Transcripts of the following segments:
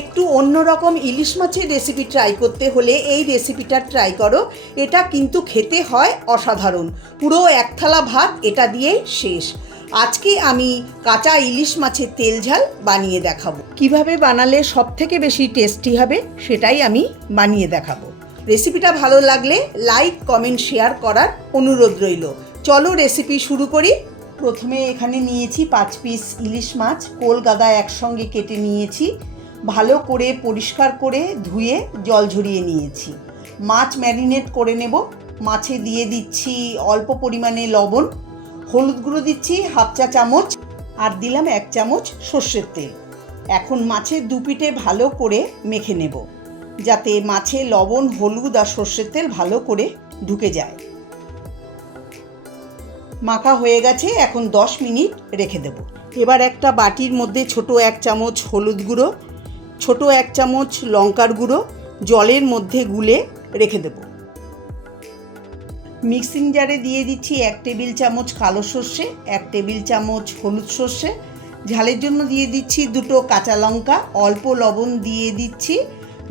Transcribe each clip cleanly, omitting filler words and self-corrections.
একটু অন্যরকম ইলিশ মাছের রেসিপি ট্রাই করতে হলে এই রেসিপিটা ট্রাই করো। এটা কিন্তু খেতে হয় অসাধারণ। পুরো এক থালা ভাত এটা দিয়েই শেষ। আজকে আমি কাঁচা ইলিশ মাছের তেল ঝাল বানিয়ে দেখাবো। কিভাবে বানালে সবথেকে বেশি টেস্টি হবে সেটাই আমি বানিয়ে দেখাবো। রেসিপিটা ভালো লাগলে লাইক, কমেন্ট, শেয়ার করার অনুরোধ রইল। চলো রেসিপি শুরু করি। প্রথমে এখানে নিয়েছি 5 পিস ইলিশ মাছ, কোল গাদা একসঙ্গে কেটে নিয়েছি। ভালো করে পরিষ্কার করে ধুয়ে জল ঝরিয়ে নিয়েছি। মাছ ম্যারিনেট করে নেব। মাছে দিয়ে দিচ্ছি অল্প পরিমাণে লবণ, হলুদ গুঁড়ো দিচ্ছি 1/2 চা চামচ, আর দিলাম 1 চামচ সর্ষের তেল। এখন মাছের দুপিঠে ভালো করে মেখে নেব, যাতে মাছে লবণ, হলুদ আর সর্ষের তেল ভালো করে ঢুকে যায়। মাখা হয়ে গেছে, এখন 10 মিনিট রেখে দেব। এবার একটা বাটির মধ্যে ছোট 1 চামচ হলুদ গুঁড়ো, ছোট 1 চামচ লঙ্কার গুঁড়ো জলের মধ্যে গুলে রেখে দেব। মিক্সিং জারে দিয়ে দিচ্ছি 1 টেবিল চামচ কালো সর্ষে, 1 টেবিল চামচ হলুদ সর্ষে। ঝালের জন্য দিয়ে দিচ্ছি 2টো কাঁচা লঙ্কা, অল্প লবণ দিয়ে দিচ্ছি।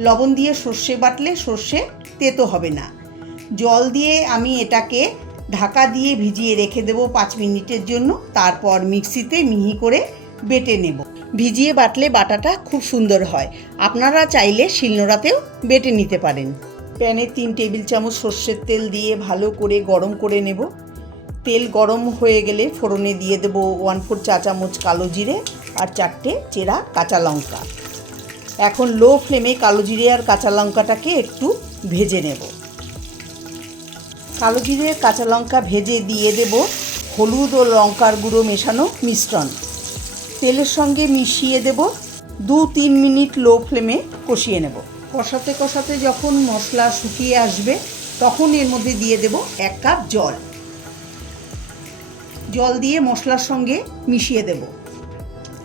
লবণ দিয়ে সর্ষে বাটলে সর্ষে তেতো হবে না। জল দিয়ে আমি এটাকে ঢাকা দিয়ে ভিজিয়ে রেখে দেব 5 মিনিটের জন্য। তারপর মিক্সিতে মিহি করে বেটে নেব। ভিজিয়ে বাটলে বাটাটা খুব সুন্দর হয়। আপনারা চাইলে শিলনোড়াতেও বেটে নিতে পারেন। প্যানে 3 টেবিল চামচ সর্ষের তেল দিয়ে ভালো করে গরম করে নেব। তেল গরম হয়ে গেলে ফোড়নে দিয়ে দেব 1/4 চা চামচ কালো জিরে আর 4টে চেরা কাঁচা লঙ্কা। এখন লো ফ্লেমে কালো জিরে আর কাঁচা লঙ্কাটাকে একটু ভেজে নেব। কালো জিরে কাঁচা লঙ্কা ভেজে দিয়ে দেব হলুদ ও লঙ্কার গুঁড়ো মেশানো মিশ্রণ। তেলের সঙ্গে মিশিয়ে দেব। 2-3 মিনিট লো ফ্লেমে কষিয়ে নেব। কষাতে কষাতে যখন মশলা শুকিয়ে আসবে তখন এর মধ্যে দিয়ে দেব 1 কাপ জল। জল দিয়ে মশলার সঙ্গে মিশিয়ে দেব।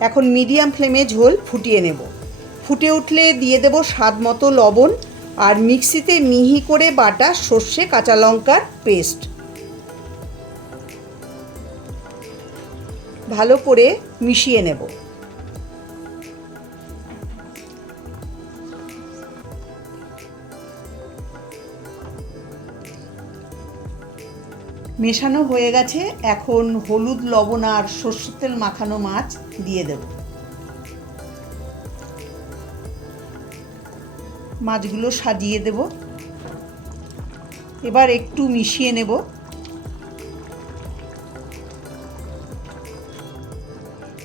এখন মিডিয়াম ফ্লেমে ঝোল ফুটিয়ে নেব। ফুটে উঠলে দিয়ে দেব স্বাদ মতো লবণ আর মিক্সিতে মিহি করে বাটা সর্ষে কাঁচা লঙ্কার পেস্ট। ভালো করে মিশিয়ে নেব। মেশানো হয়ে গেছে, এখন হলুদ, লবণ আর সর্ষের তেল মাখানো মাছ দিয়ে দেব। মাছগুলো সাজিয়ে দেব। এবার একটু মিশিয়ে নেব।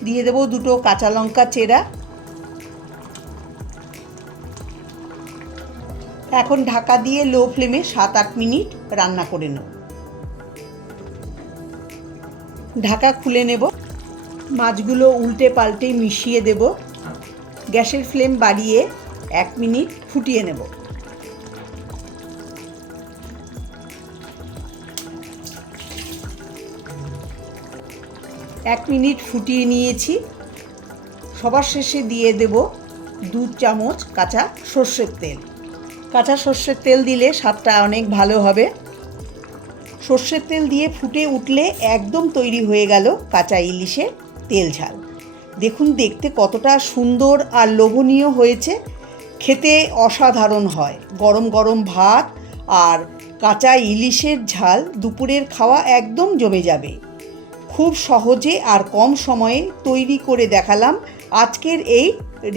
দিয়ে দেব 2টো কাঁচা লঙ্কা চেরা। এখন ঢাকা দিয়ে লো ফ্লেমে 7-8 মিনিট রান্না করে নেব। ঢাকা খুলে নেব। মাছগুলো উল্টে পাল্টে মিশিয়ে দেব। গ্যাসের ফ্লেম বাড়িয়ে 1 মিনিট ফুটিয়ে নেব। এক মিনিট ফুটিয়ে নিয়েছি। সবার শেষে দিয়ে দেব 2 চামচ কাঁচা সর্ষের তেল। কাঁচা সর্ষের তেল দিলে স্বাদটা অনেক ভালো হবে। সর্ষের তেল দিয়ে ফুটে উঠলে একদম তৈরি হয়ে গেল কাঁচা ইলিশের তেল ঝাল। দেখুন দেখতে কতটা সুন্দর আর লোভনীয় হয়েছে। খেতে অসাধারণ হয়। গরম গরম ভাত আর কাঁচা ইলিশের ঝাল দুপুরের খাওয়া একদম জমে যাবে। খুব সহজে আর কম সময়ে তৈরি করে দেখালাম আজকের এই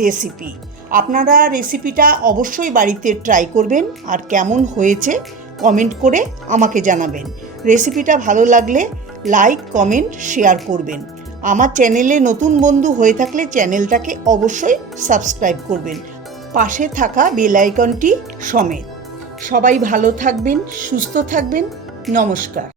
রেসিপি। আপনারা রেসিপিটা অবশ্যই বাড়িতে ট্রাই করবেন আর কেমন হয়েছে কমেন্ট করে আমাকে জানাবেন। রেসিপিটা ভালো লাগলে লাইক, কমেন্ট, শেয়ার করবেন। আমার চ্যানেলে নতুন বন্ধু হয়ে থাকলে চ্যানেলটাকে অবশ্যই সাবস্ক্রাইব করবেন, পাশে থাকা বেল আইকনটি সমেত। সবাই ভালো থাকবেন, সুস্থ থাকবেন। নমস্কার।